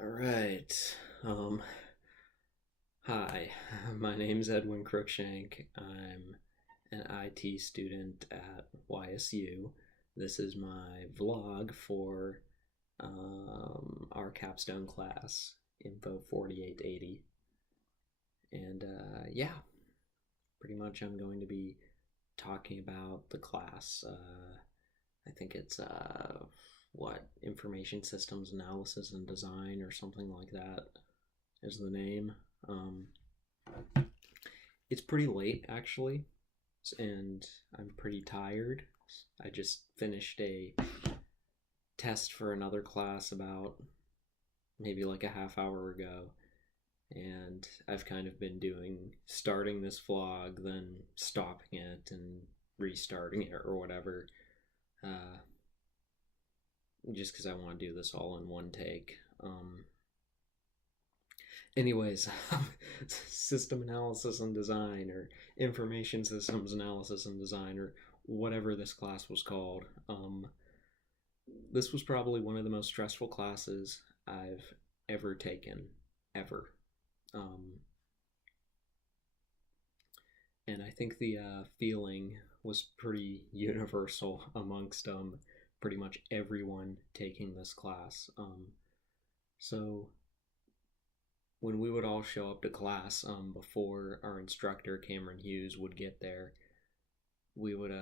All right. Um, Hi, my name's Edwin Cruikshank. I'm an IT student at YSU. This is my vlog for our capstone class, Info 4880. And yeah, pretty much I'm going to be talking about the class. I think it's Information Systems Analysis and Design or something like that is the name. Um, it's pretty late actually, and I'm pretty tired. I just finished a test for another class about maybe like a half hour ago, and I've kind of been doing starting this vlog, then stopping it and restarting it or whatever, uh, just because I want to do this all in one take. Anyways, system analysis and design, or information systems analysis and design, or whatever this class was called. This was probably one of the most stressful classes I've ever taken, ever. Um, and I think the feeling was pretty universal amongst pretty much everyone taking this class. So when we would all show up to class before our instructor Cameron Hughes would get there, we would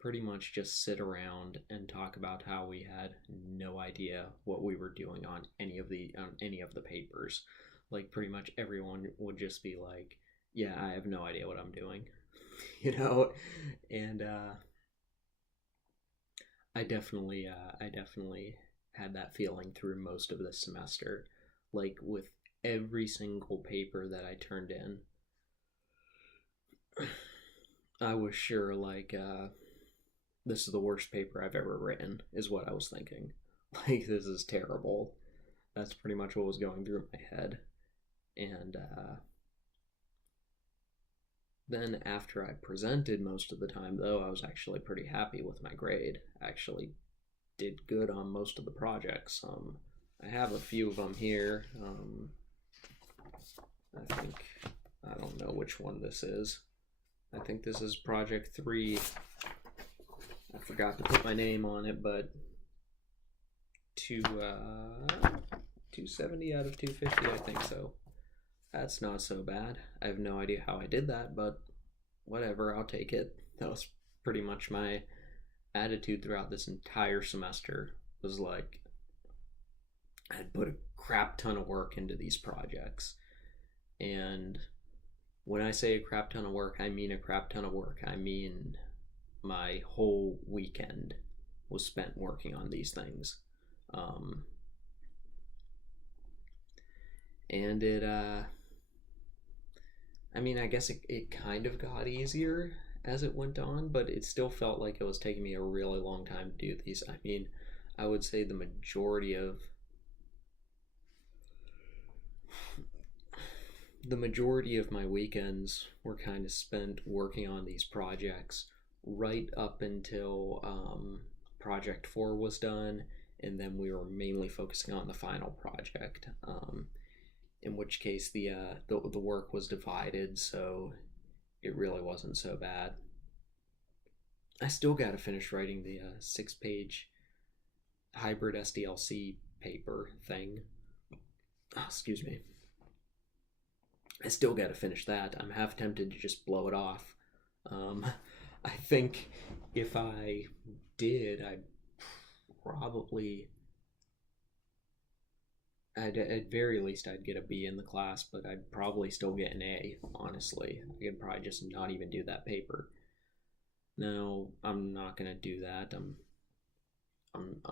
pretty much just sit around and talk about how we had no idea what we were doing on any of the papers. Like pretty much everyone would just be like, "Yeah, I have no idea what I'm doing," you know, and I definitely had that feeling through most of the semester. Like with every single paper that I turned in, I was sure this is the worst paper I've ever written, is what I was thinking. Like this is terrible. That's pretty much what was going through my head. And then after I presented most of the time, though, I was actually pretty happy with my grade. I actually did good on most of the projects. I have a few of them here. I think I don't know which one this is. I think this is project 3. I forgot to put my name on it, but 270 out of 250, I think so. That's not so bad. I have no idea how I did that, but whatever, I'll take it. That was pretty much my attitude throughout this entire semester. Was like I'd put a crap ton of work into these projects. And when I say a crap ton of work, I mean a crap ton of work. I mean my whole weekend was spent working on these things. Um, and I mean, I guess it kind of got easier as it went on, but it still felt like it was taking me a really long time to do these. I mean, I would say the majority of my weekends were kind of spent working on these projects right up until project 4 was done, and then we were mainly focusing on the final project, in which case the work was divided, so it really wasn't so bad. I still got to finish writing the 6-page hybrid SDLC paper thing. Oh, excuse me. I still got to finish that. I'm half tempted to just blow it off. Um, I think if I did, probably, at very least, I'd get a B in the class, but I'd probably still get an A. Honestly, I could probably just not even do that paper. No, I'm not gonna do that. I'm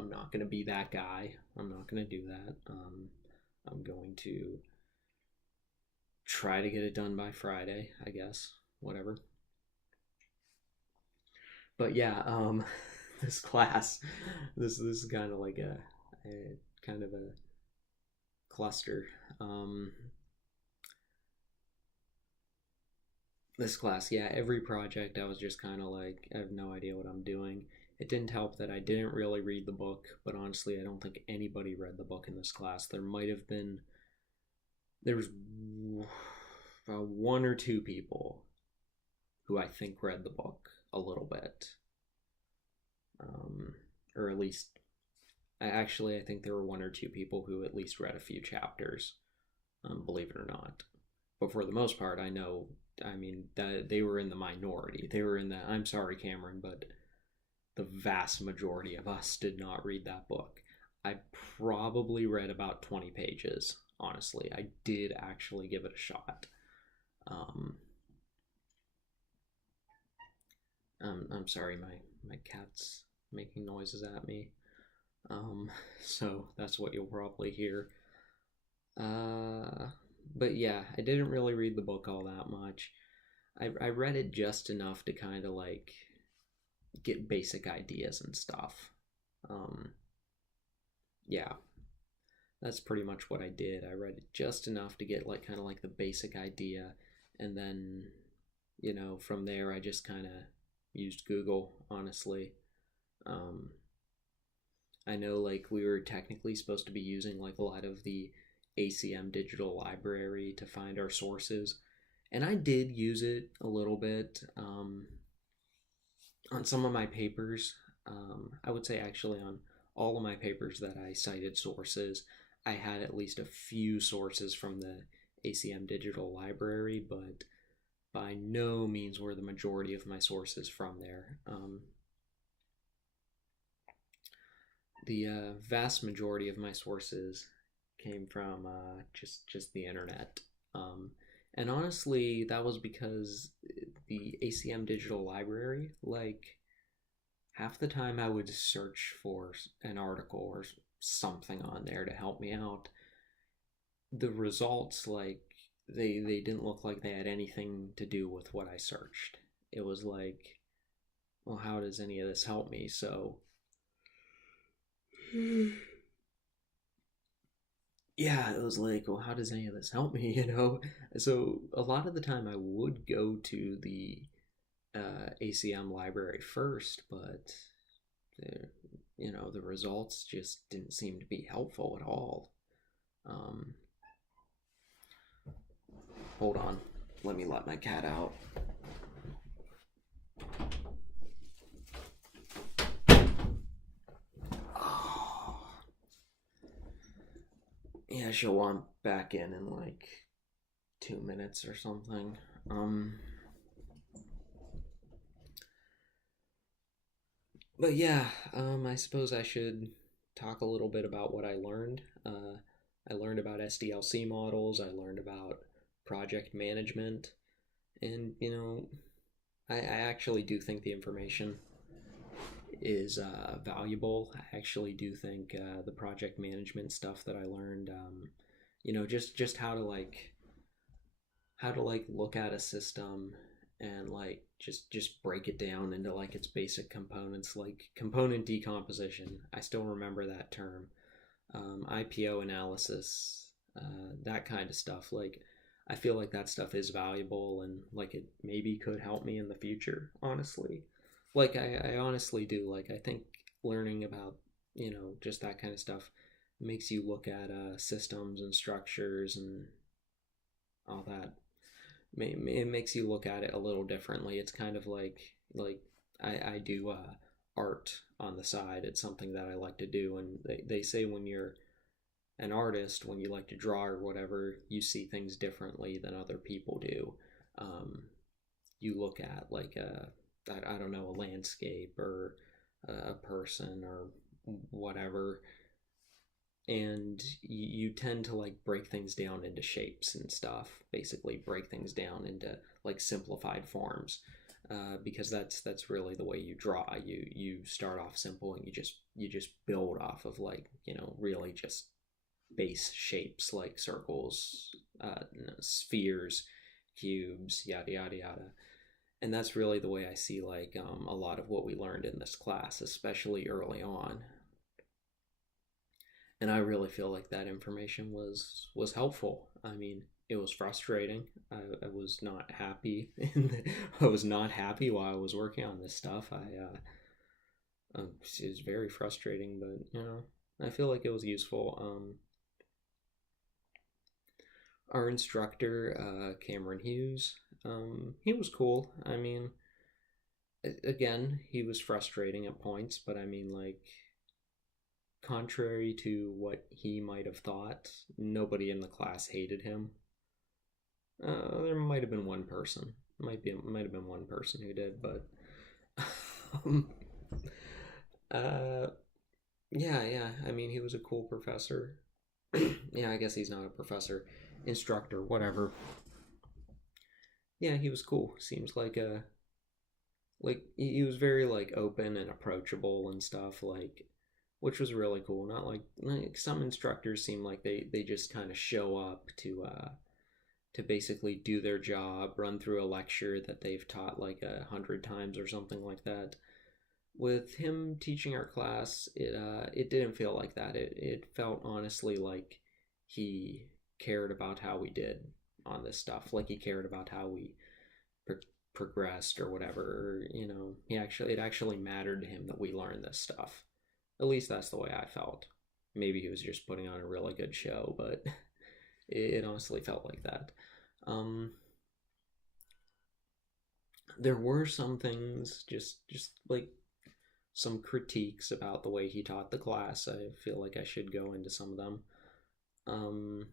not gonna be that guy. I'm not gonna do that. I'm going to try to get it done by Friday, I guess. Whatever. But yeah, this class, this is kind of like a kind of a cluster. Um, this class, yeah, every project I was just kind of like, I have no idea what I'm doing. it didn't help that I didn't really read the book, but honestly, I don't think anybody read the book in this class. There was one or two people who I think read the book a little bit. Or at least, I think there were one or two people who at least read a few chapters, believe it or not. But for the most part, that they were in the minority. They were in the, I'm sorry, Cameron, but the vast majority of us did not read that book. I probably read about 20 pages, honestly. I did actually give it a shot. I'm sorry, my cat's making noises at me. So that's what you'll probably hear. But yeah, I didn't really read the book all that much. I read it just enough to kind of like get basic ideas and stuff. Yeah, that's pretty much what I did. I read it just enough to get like kind of like the basic idea, and then from there I just kind of used Google, honestly. I know like we were technically supposed to be using like a lot of the ACM digital library to find our sources, and I did use it a little bit on some of my papers. I would say actually on all of my papers that I cited sources, I had at least a few sources from the ACM digital library, but by no means were the majority of my sources from there. The vast majority of my sources came from just the internet. And honestly, that was because the ACM Digital Library, like half the time I would search for an article or something on there to help me out. The results, like they didn't look like they had anything to do with what I searched. It was like, well, how does any of this help me? So yeah, it was like, well, how does any of this help me? So a lot of the time I would go to the ACM library first, but the, the results just didn't seem to be helpful at all. Hold on, let me let my cat out. Yeah, she'll want back in like 2 minutes or something. But yeah, I suppose I should talk a little bit about what I learned. I learned about SDLC models. I learned about project management, and I actually do think the information is valuable. I actually do think the project management stuff that I learned, just how to look at a system and like just break it down into like its basic components, like component decomposition. I still remember that term. IPO analysis, that kind of stuff. Like I feel like that stuff is valuable and like it maybe could help me in the future, honestly. Like I honestly do. Like I think learning about, just that kind of stuff makes you look at systems and structures and all that. It makes you look at it a little differently. It's kind of like I do art on the side. It's something that I like to do, and they say when you're an artist, when you like to draw or whatever, you see things differently than other people do. You look at like I don't know, a landscape or a person or whatever, and you tend to like break things down into shapes and stuff, basically break things down into like simplified forms, because that's really the way you draw. You start off simple and you just build off of like really just base shapes like circles, spheres, cubes, yada yada yada. And that's really the way I see like a lot of what we learned in this class, especially early on. And I really feel like that information was helpful. I mean, it was frustrating. I was not happy. I was not happy while I was working on this stuff. It was very frustrating, but I feel like it was useful. Our instructor, Cameron Hughes, he was cool. I mean, again, he was frustrating at points, but I mean, like, contrary to what he might have thought, nobody in the class hated him. There might have been one person. Might have been one person who did, but um, uh, yeah. I mean, he was a cool professor. Yeah, I guess he's not a professor, instructor, whatever. Yeah, he was cool. Seems like he was very like open and approachable and stuff, like, which was really cool. Not like some instructors seem like they just kind of show up to basically do their job, run through a lecture that they've taught like 100 times or something like that. With him teaching our class, it didn't feel like that. It felt honestly like he cared about how we did on this stuff. Like he cared about how we pro- progressed or whatever. It actually mattered to him that we learned this stuff. At least that's the way I felt. Maybe he was just putting on a really good show, but it honestly felt like that. Um, there were some things, just like some critiques about the way he taught the class. I feel like I should go into some of them. Um,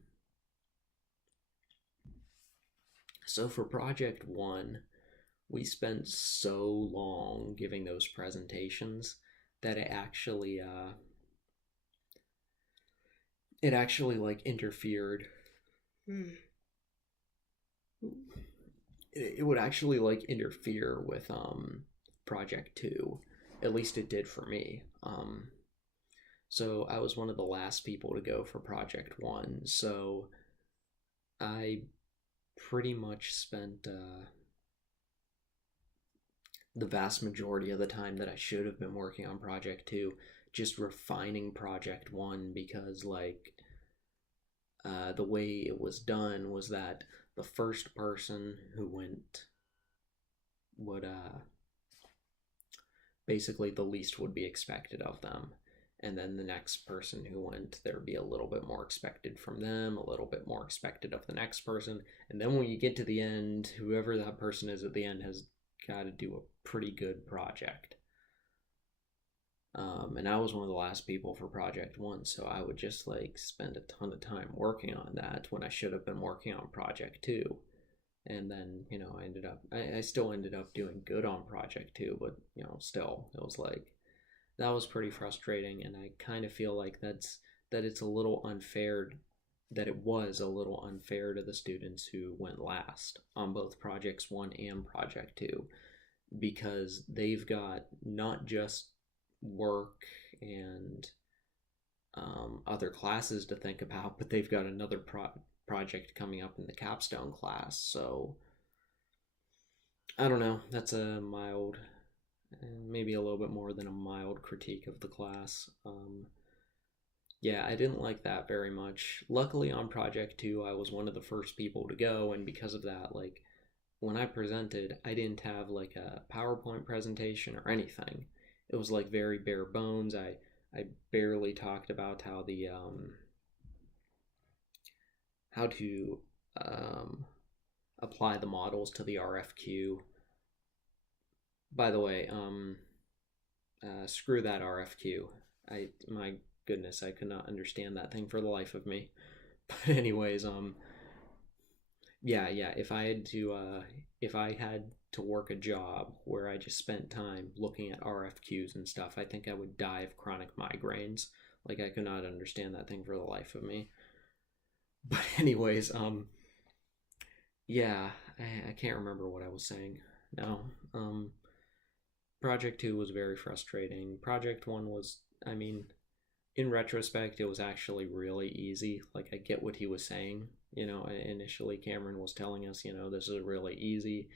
so for project one, we spent so long giving those presentations that it actually like interfered. It would actually like interfere with project two. At least it did for me. So I was one of the last people to go for project one. So I pretty much spent the vast majority of the time that I should have been working on project two just refining project one, because like the way it was done was that the first person who went would basically the least would be expected of them, and then the next person who went, there would be a little bit more expected from them, a little bit more expected of the next person, and then when you get to the end, whoever that person is at the end has got to do a pretty good project. And I was one of the last people for project one, so I would just like spend a ton of time working on that when I should have been working on project two. And then I still ended up doing good on project two, but still it was like that was pretty frustrating, and I kind of feel like it's a little unfair, that it was a little unfair to the students who went last on both projects one and project two, because they've got not just work and other classes to think about, but they've got another project coming up in the capstone class. So I don't know. That's a mild, maybe a little bit more than a mild critique of the class. Yeah, I didn't like that very much. Luckily, on project two, I was one of the first people to go, and because of that, like when I presented, I didn't have like a PowerPoint presentation or anything. It was like very bare bones. I barely talked about how to apply the models to the RFQ. By the way, screw that RFQ. My goodness, I could not understand that thing for the life of me. But anyways, yeah. If I had to work a job where I just spent time looking at RFQs and stuff, I think I would die of chronic migraines. Like I could not understand that thing for the life of me. But anyways, yeah, I can't remember what I was saying. No, Project Two was very frustrating. Project One was, I mean, in retrospect, it was actually really easy. Like I get what he was saying. Initially Cameron was telling us, this is really easy.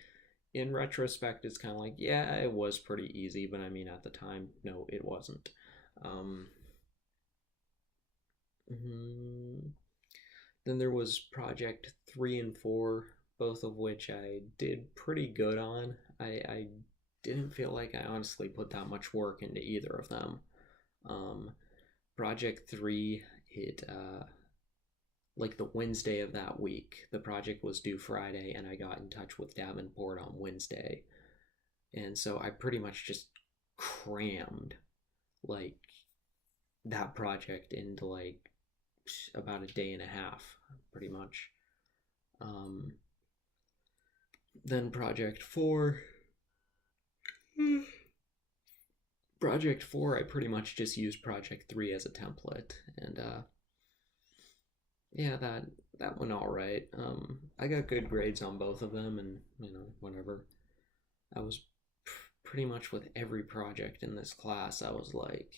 In retrospect, it's kind of like, yeah, it was pretty easy, but I mean, at the time, no, it wasn't. Um, mm, then there was Project 3 and 4, both of which I did pretty good on. I didn't feel like I honestly put that much work into either of them. Um, Project 3 hit like the Wednesday of that week. The project was due Friday, and I got in touch with Davenport on Wednesday. And so I pretty much just crammed like that project into like about a day and a half, pretty much. Um, then Project 4, I pretty much just used Project 3 as a template, and yeah, that went all right. I got good grades on both of them, and whatever. I was pretty much with every project in this class. I was like,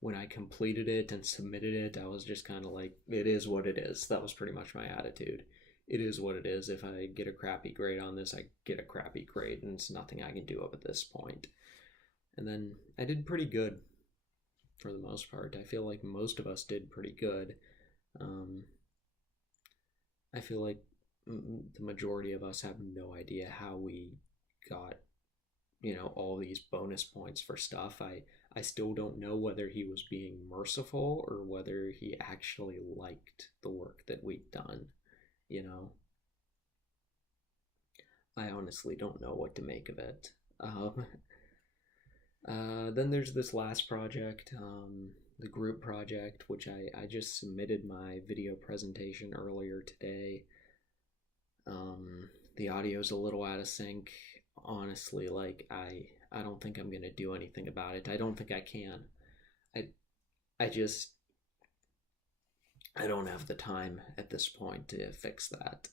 when I completed it and submitted it, I was just kind of like, it is what it is. That was pretty much my attitude. It is what it is. If I get a crappy grade on this, I get a crappy grade, and it's nothing I can do up at this point. And then I did pretty good for the most part. I feel like most of us did pretty good. I feel like the majority of us have no idea how we got, all these bonus points for stuff. I still don't know whether he was being merciful or whether he actually liked the work that we'd done, you know. I honestly don't know what to make of it. Then there's this last project, the group project, which I just submitted my video presentation earlier today. The audio's a little out of sync. Honestly, like I don't think I'm gonna do anything about it. I don't think I can. I I just I don't have the time at this point to fix that.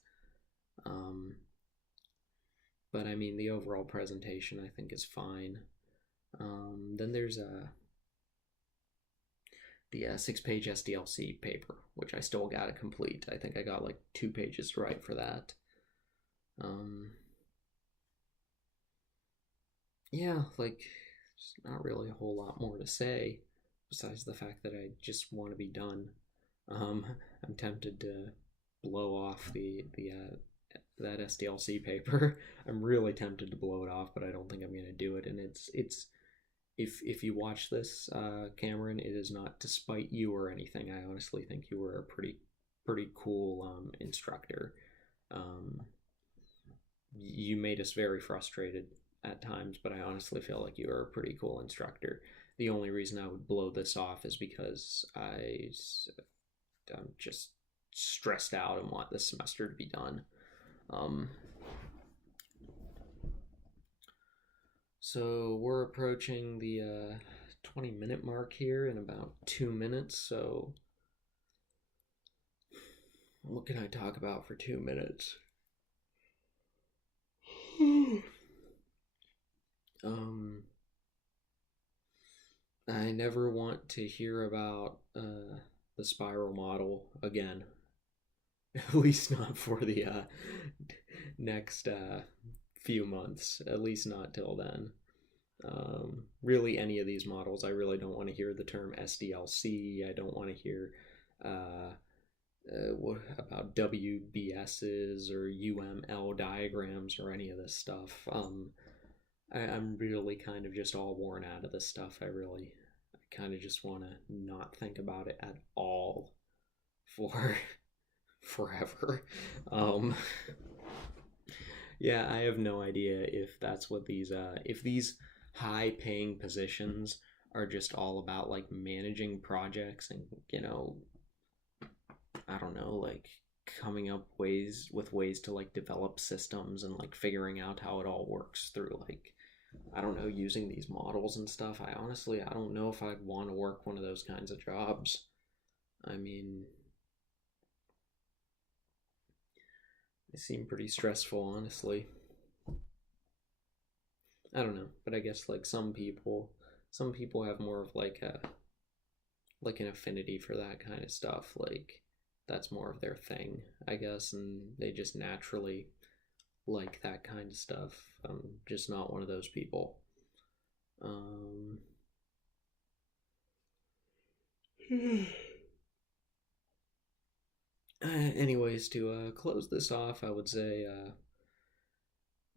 Um, but I mean, the overall presentation I think is fine. Then there's the 6-page SDLC paper, which I still got to complete. I think I got like 2 pages right for that. Yeah, like, there's not really a whole lot more to say besides the fact that I just want to be done. Um, I'm tempted to blow off the that SDLC paper. I'm really tempted to blow it off, but I don't think I'm gonna do it. And it's if you watch this, Cameron, it is not to spite you or anything. I honestly think you were a pretty cool instructor. Um, you made us very frustrated at times, but I honestly feel like you are a pretty cool instructor. The only reason I would blow this off is because I'm just stressed out and want this semester to be done. So we're approaching the 20-minute mark here in about 2 minutes. So what can I talk about for 2 minutes? I never want to hear about the spiral model again. At least not for the next few months. At least not till then. Really, any of these models, I really don't want to hear the term SDLC. I don't want to hear what about WBSs or UML diagrams or any of this stuff. I'm really kind of just all worn out of this stuff. I kind of just want to not think about it at all for forever. Yeah, I have no idea if that's what if these high paying positions are just all about like managing projects and, I don't know, like coming up ways to like develop systems and like figuring out how it all works through like, I don't know, using these models and stuff. I don't know if I'd want to work one of those kinds of jobs. I mean, they seem pretty stressful, honestly. I don't know, but I guess like some people have more of like an affinity for that kind of stuff. Like that's more of their thing, I guess, and they just naturally like that kind of stuff. I'm just not one of those people. Anyways, to close this off, I would say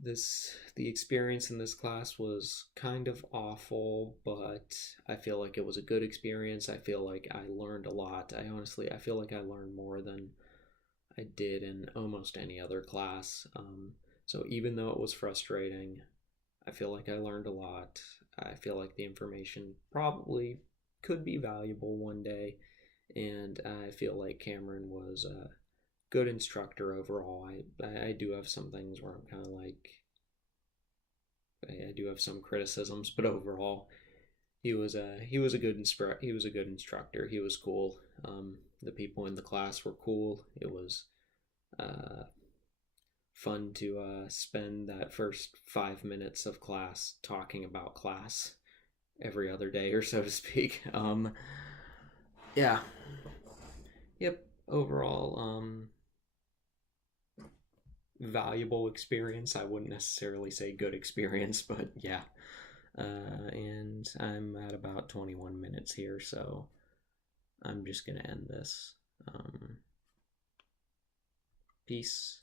the experience in this class was kind of awful, but I feel like it was a good experience. I feel like I learned a lot. I feel like I learned more than I did in almost any other class. So even though it was frustrating, I feel like I learned a lot. I feel like the information probably could be valuable one day, and I feel like Cameron was a good instructor overall. I do have some things where I'm kind of like I do have some criticisms, but overall he was a good instructor. He was cool. The people in the class were cool. It was uh, fun to spend that first 5 minutes of class talking about class every other day, or so to speak. Yeah, yep. Overall, valuable experience. I wouldn't necessarily say good experience, but yeah. And I'm at about 21 minutes here, so I'm just gonna end this. Peace.